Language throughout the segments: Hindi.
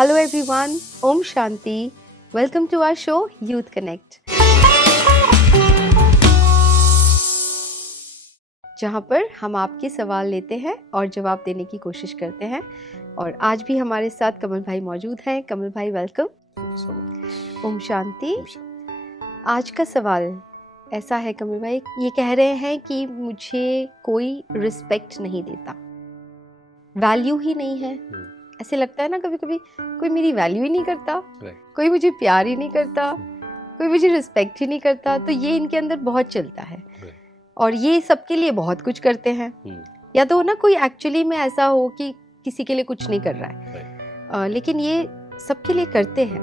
Hello everyone, Om Shanti. Welcome to our show Youth Connect. जहाँ पर हम आपके सवाल लेते हैं और जवाब देने की कोशिश करते हैं। और आज भी हमारे साथ कमल भाई मौजूद हैं। कमल भाई वेलकम। ओम शांति। आज का सवाल ऐसा है कमल भाई, ये कह रहे हैं कि मुझे कोई रिस्पेक्ट नहीं देता, वैल्यू ही नहीं है। ऐसे लगता है ना कभी कभी, कोई मेरी वैल्यू ही नहीं करता, कोई मुझे प्यार ही नहीं करता, कोई मुझे रिस्पेक्ट ही नहीं करता। तो ये इनके अंदर बहुत चलता है और ये सबके लिए बहुत कुछ करते हैं। या तो ना कोई एक्चुअली में ऐसा हो कि किसी के लिए कुछ नहीं कर रहा है, लेकिन ये सबके लिए करते हैं,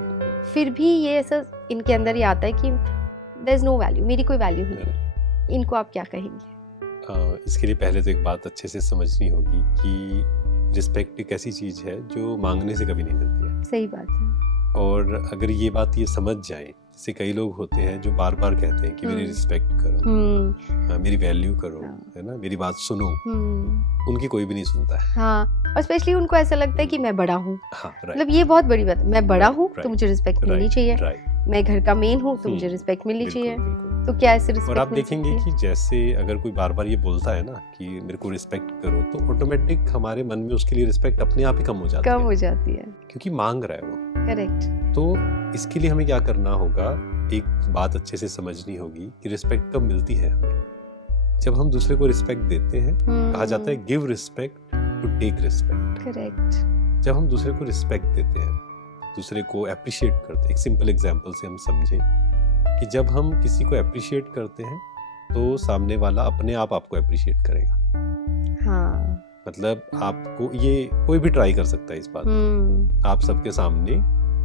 फिर भी ये ऐसा इनके अंदर ही आता है कि देयर इज नो वैल्यू, मेरी कोई वैल्यू ही नहीं। इनको आप क्या कहेंगे? इसके लिए पहले तो एक बात अच्छे से समझनी होगी कि रिस्पेक्ट एक ऐसी चीज है जो मांगने से कभी नहीं मिलती है। सही बात है। और अगर ये बात ये समझ जाए, जैसे कई लोग होते हैं जो बार बार कहते हैं कि मेरी रिस्पेक्ट करो, मेरी वैल्यू करो, है ना, मेरी बात सुनो, उनकी कोई भी नहीं सुनता है। हाँ, और स्पेशली उनको ऐसा लगता है कि मैं बड़ा हूँ। हाँ, मतलब ये बहुत बड़ी बात है, मैं बड़ा हूँ तो मुझे रिस्पेक्ट मिलनी चाहिए, मैं घर का मेन हूँ तो मुझे रिस्पेक्ट मिलनी चाहिए। तो क्या ऐसे रिस्पेक्ट? और आप देखेंगे कि जैसे अगर कोई बार बार ये बोलता है ना कि मेरे को रिस्पेक्ट करो, तो ऑटोमेटिक हमारे मन में उसके लिए रिस्पेक्ट अपने आप ही कम हो जाती है, क्योंकि मांग रहा है वो। करेक्ट। तो इसके लिए हमें क्या करना होगा, एक बात अच्छे से समझनी होगी कि रिस्पेक्ट कब मिलती है हमें, जब हम दूसरे को रिस्पेक्ट देते हैं। कहा जाता है give respect to take respect. Correct. जब हम दूसरे को रिस्पेक्ट देते हैं, दूसरे को अप्रिशिएट करते हैं, एक सिंपल एग्जांपल से हम समझें कि जब हम किसी को अप्रिशिएट करते हैं तो सामने वाला अपने आप आपको अप्रिशिएट करेगा। हाँ। मतलब आपको ये कोई भी ट्राई कर सकता है इस बात को। आप सबके सामने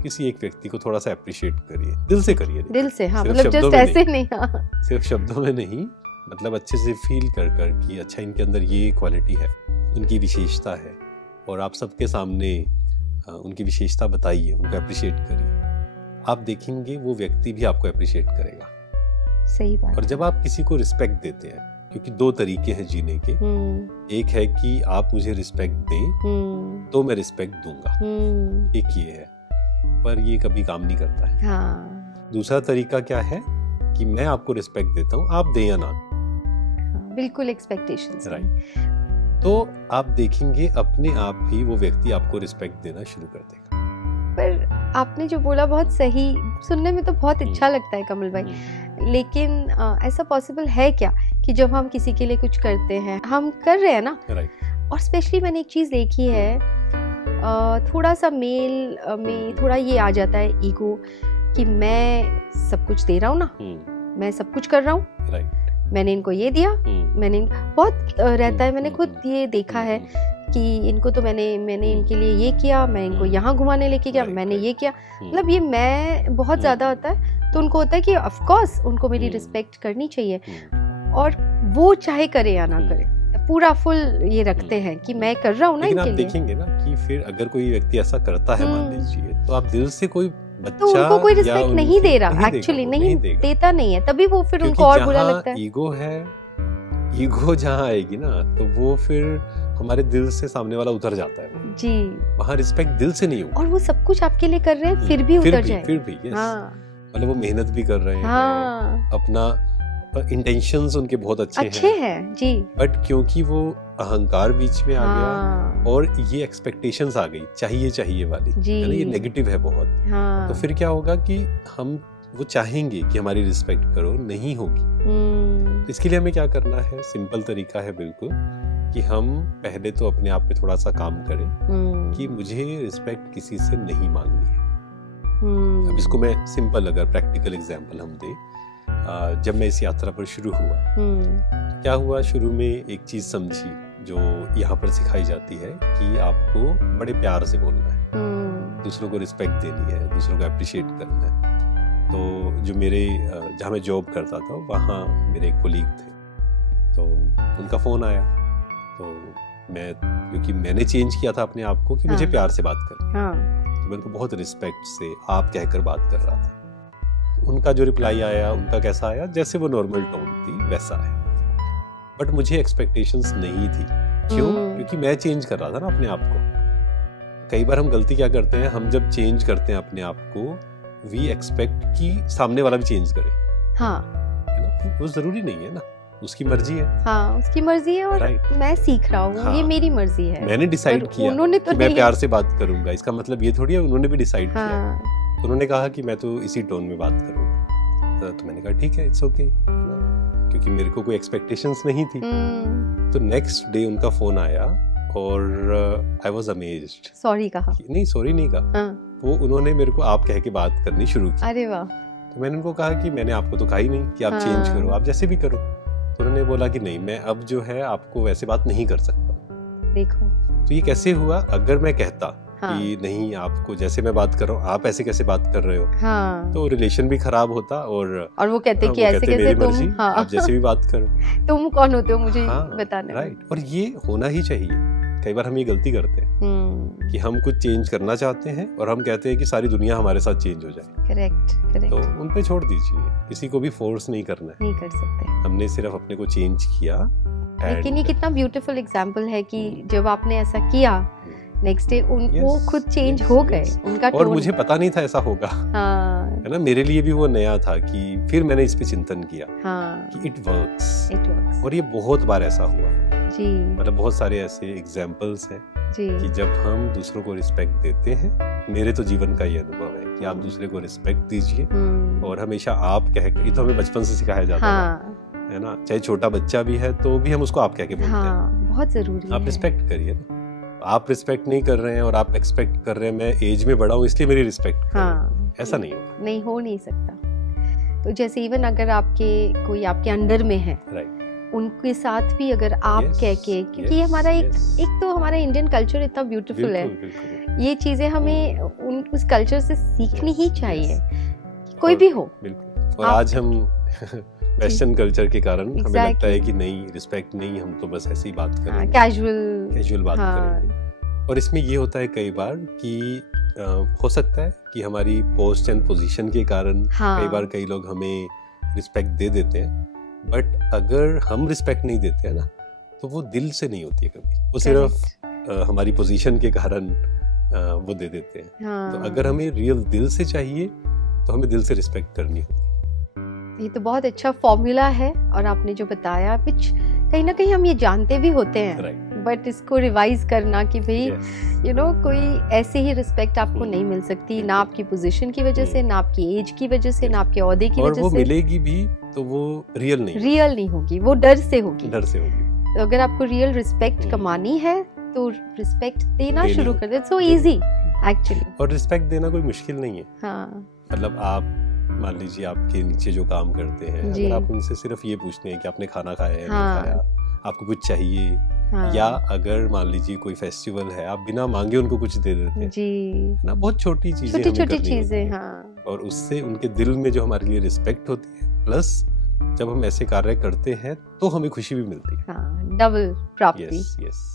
किसी एक व्यक्ति को थोड़ा सा अप्रिशिएट करिए, दिल से करिए, दिल से। हाँ, मतलब जस्ट ऐसे नहीं। हाँ, सिर्फ शब्दों में नहीं, मतलब अच्छे से फील कर कि अच्छा इनके अंदर ये क्वालिटी है, उनकी विशेषता है, और आप सबके सामने उनकी विशेषता बताइए, उनको अप्रिशिएट करिए। आप देखेंगे वो व्यक्ति भी आपको अप्रिशिएट करेगा। सही बात। और जब आप किसी को रिस्पेक्ट देते हैं, क्योंकि दो तरीके हैं जीने के, एक है कि आप मुझे रिस्पेक्ट दें तो मैं रिस्पेक्ट दूंगा, एक ये है, पर ये कभी काम नहीं करता है। हाँ। दूसरा तरीका क्या है कि मैं आपको रिस्पेक्ट देता हूँ, आप दें या ना। हाँ, बिल्कुल एक्सपेक्टेशंस। राइट। तो आप देखेंगे अपने आप ही वो व्यक्ति आपको रिस्पेक्ट देना शुरू कर देगा। पर आपने जो बोला बहुत सही, सुनने में तो बहुत अच्छा लगता है कमल भाई, लेकिन ऐसा पॉसिबल है क्या कि जब हम किसी के लिए कुछ करते हैं, हम कर रहे हैं ना, और स्पेशली मैंने एक चीज़ देखी है, थोड़ा सा मेल में थोड़ा ये आ जाता है ईगो कि मैं सब कुछ दे रहा हूँ ना, मैं सब कुछ कर रहा हूँ, मैंने इनको ये दिया, मैंने बहुत रहता है। मैंने खुद ये देखा है कि इनको तो मैंने इनके लिए ये किया, मैं इनको यहाँ घुमाने लेके गया, मैंने ये किया, मतलब ये मैं बहुत ज़्यादा होता है। तो उनको होता है कि ऑफ कोर्स उनको मेरी रिस्पेक्ट करनी चाहिए, और वो चाहे करे या ना करे, पूरा फुल ये रखते हैं कि मैं कर रहा हूँ ना इनके लिए। लेकिन आप देखेंगे ना कि फिर अगर कोई व्यक्ति ऐसा करता है, मान लीजिए, तो आप दिल से कोई बच्चा तो उनको कोई रिस्पेक्ट नहीं दे रहा, एक्चुअली नहीं देता नहीं है, तभी वो फिर उनको और बुरा लगता है। ईगो है, ईगो जहाँ आएगी ना, तो वो फिर हमारे दिल से सामने वाला उतर जाता है जी। वहाँ रिस्पेक्ट दिल से नहीं होगा, और वो सब कुछ आपके लिए कर रहे हैं, फिर भी उतर जाए। फिर भी यस। मतलब वो मेहनत भी कर रहे हैं, अपना इंटेंशंस उनके बहुत अच्छे हैं जी, बट क्योंकि वो अहंकार बीच में आ गया और ये एक्सपेक्टेशंस आ गई, चाहिए वाली, यानी ये नेगेटिव है बहुत। तो फिर क्या होगा कि हम वो चाहेंगे कि हमारी रिस्पेक्ट करो, नहीं होगी। इसके लिए हमें क्या करना है, सिंपल तरीका है बिल्कुल, कि हम पहले तो अपने आप पे थोड़ा सा काम करें कि मुझे रिस्पेक्ट किसी से नहीं मांगनी है। अब इसको मैं सिंपल अगर प्रैक्टिकल एग्जांपल हम दें, जब मैं इस यात्रा पर शुरू हुआ, तो क्या हुआ, शुरू में एक चीज समझी जो यहाँ पर सिखाई जाती है कि आपको बड़े प्यार से बोलना है, दूसरों को रिस्पेक्ट देनी है, दूसरों को अप्रिशिएट करना है। तो जो मेरे जहाँ मैं जॉब करता था, वहाँ मेरे एक कोलीग थे, तो उनका फ़ोन आया। तो मैं, क्योंकि मैंने चेंज किया था अपने आप को कि मुझे प्यार से बात करनी, तो मैं उनको बहुत रिस्पेक्ट से आप कहकर बात कर रहा था। उनका जो रिप्लाई आया, उनका कैसा आया, जैसे वो नॉर्मल टोन थी वैसा है, बट मुझे एक्सपेक्टेशंस नहीं थी। क्यों? क्योंकि मैं चेंज कर रहा था ना अपने आप को। कई बार हम गलती क्या करते हैं, हम जब चेंज करते हैं अपने आप को, वी एक्सपेक्ट कि सामने वाला भी चेंज करे। हाँ, है ना, वो जरूरी नहीं है ना, उसकी मर्जी है। हाँ, उसकी मर्जी है, और मैं सीख रहा हूँ। हाँ, ये मेरी मर्जी है। मैंने डिसाइड किया उन्होंने तो कि मैं प्यार से बात करूंगा, इसका मतलब ये थोड़ी है उन्होंने भी डिसाइड किया। उन्होंने कहा कि मैं तो इसी टोन में बात करूंगा, तो मैंने कहा ठीक है, इट्स ओके, क्योंकि मेरे को कोई एक्सपेक्टेशंस नहीं थी। तो नेक्स्ट डे उनका फोन आया और आई वाज अमेज्ड। सॉरी कहा? नहीं, सॉरी नहीं कहा। वो उन्होंने मेरे को आप कह के बात करनी शुरू की। अरे वाह। तो मैंने उनको कहा कि मैंने आपको तो कहा ही नहीं कि आप चेंज करो, आप जैसे भी करो। तो उन्होंने बोला कि नहीं, मैं अब जो है आपको वैसे बात नहीं कर सकता। देखो, तो ये कैसे हुआ? अगर मैं कहता कि नहीं, आपको जैसे मैं बात कर रहा हूँ, आप ऐसे कैसे बात कर रहे हो, तो रिलेशन भी खराब होता। और वो कहते कि ऐसे कैसे तुम, आप जैसे भी बात करो, तुम कौन होते हो मुझे बताने? राइट। और ये होना ही चाहिए। कई बार हम ये गलती करते हैं कि हम कुछ चेंज करना चाहते हैं और हम कहते हैं कि सारी दुनिया हमारे साथ चेंज हो जाए। करेक्ट। तो उन पे छोड़ दीजिए, किसी को भी फोर्स नहीं करना है। नहीं कर सकते। हमने सिर्फ अपने को चेंज किया। लेकिन ये कितना ब्यूटीफुल एग्जाम्पल है कि जब आपने ऐसा किया, नेक्स्ट डे वो खुद चेंज हो गए, उनका और मुझे पता नहीं था ऐसा होगा। है ना, मेरे लिए भी वो नया था कि फिर मैंने इस पे चिंतन किया कि इट वर्क्स। और ये बहुत बार ऐसा हुआ जी। मतलब बहुत सारे ऐसे एग्जाम्पल्स हैं कि जब हम दूसरों को रिस्पेक्ट देते हैं, मेरे तो जीवन का ये अनुभव है कि आप दूसरे को रिस्पेक्ट दीजिए। और हमेशा आप कह के, ये तो हमें बचपन से सिखाया जाता है ना, चाहे छोटा बच्चा भी है तो भी हम उसको आप कह के बोलते हैं। बहुत जरूरी है। आप रिस्पेक्ट करिए ना। आप रिस्पेक्ट नहीं कर रहे हैं और आप एक्सपेक्ट कर रहे हैं मैं एज में बड़ा हूँ इसलिए मेरी रिस्पेक्ट ऐसा नहीं होगा। नहीं, हो नहीं सकता। तो जैसे इवन अगर कोई आपके अंडर में है, उनके साथ भी अगर आप कह के, क्योंकि हमारा एक तो हमारा इंडियन कल्चर इतना ब्यूटीफुल है, ये चीजें हमें उस कल्चर से सीखनी ही चाहिए, कोई भी हो। और आज हम वेस्टर्न कल्चर के कारण हमें लगता है कि नहीं, रिस्पेक्ट नहीं, हम तो बस ऐसे ही बात करेंगे, कैजुअल बात करेंगे। और इसमें ये होता है कई बार कि हो सकता है कि हमारी पोस्ट एंड पोजीशन के कारण कई बार कई लोग हमें रिस्पेक्ट दे देते हैं, बट अगर हम रिस्पेक्ट नहीं देते हैं ना, तो वो दिल से नहीं होती है कभी, वो सिर्फ हमारी पोजीशन के कारण वो दे देते हैं। तो अगर हमें रियल दिल से चाहिए तो हमें दिल से रिस्पेक्ट करनी होगी। ये तो बहुत अच्छा फॉर्मूला है, और आपने जो बताया, विच कहीं ना कहीं हम ये जानते भी होते हैं, बट इसको रिवाइज करना कि भाई कोई ऐसे ही रिस्पेक्ट आपको नहीं मिल सकती, ना आपकी पोजीशन की वजह से, ना आपकी एज की वजह से, ना आपके ओहदे की वजह से। और वो मिलेगी भी तो वो रियल नहीं होगी, वो डर से होगी। तो अगर आपको रियल रिस्पेक्ट कमानी है तो रिस्पेक्ट देना शुरू कर दे। So easy actually. और रिस्पेक्ट देना कोई मुश्किल नहीं है। मतलब आप मान लीजिए आपके नीचे जो काम करते हैं, अगर आप उनसे सिर्फ ये पूछते हैं कि आपने खाना खाया है, नहीं खाया, आपको कुछ चाहिए, या अगर मान लीजिए कोई फेस्टिवल है, आप बिना मांगे उनको कुछ दे देते हैं जी, ना, बहुत छोटी चीजें, और उससे उनके दिल में जो हमारे लिए रिस्पेक्ट होती है, प्लस जब हम ऐसे कार्य करते हैं तो हमें खुशी भी मिलती है, डबल प्राप्ति। यस।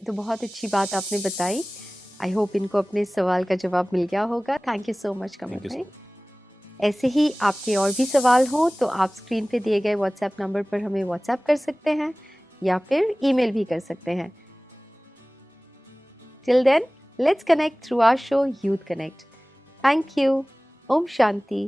तो बहुत अच्छी बात आपने बताई। आई होप इनको अपने सवाल का जवाब मिल गया होगा। थैंक यू सो मच कमल भाई। ऐसे ही आपके और भी सवाल हो तो आप स्क्रीन पे दिए गए व्हाट्सएप नंबर पर हमें व्हाट्सएप कर सकते हैं या फिर ईमेल भी कर सकते हैं। Till then, let's connect through our show youth connect. Thank you. Om Shanti.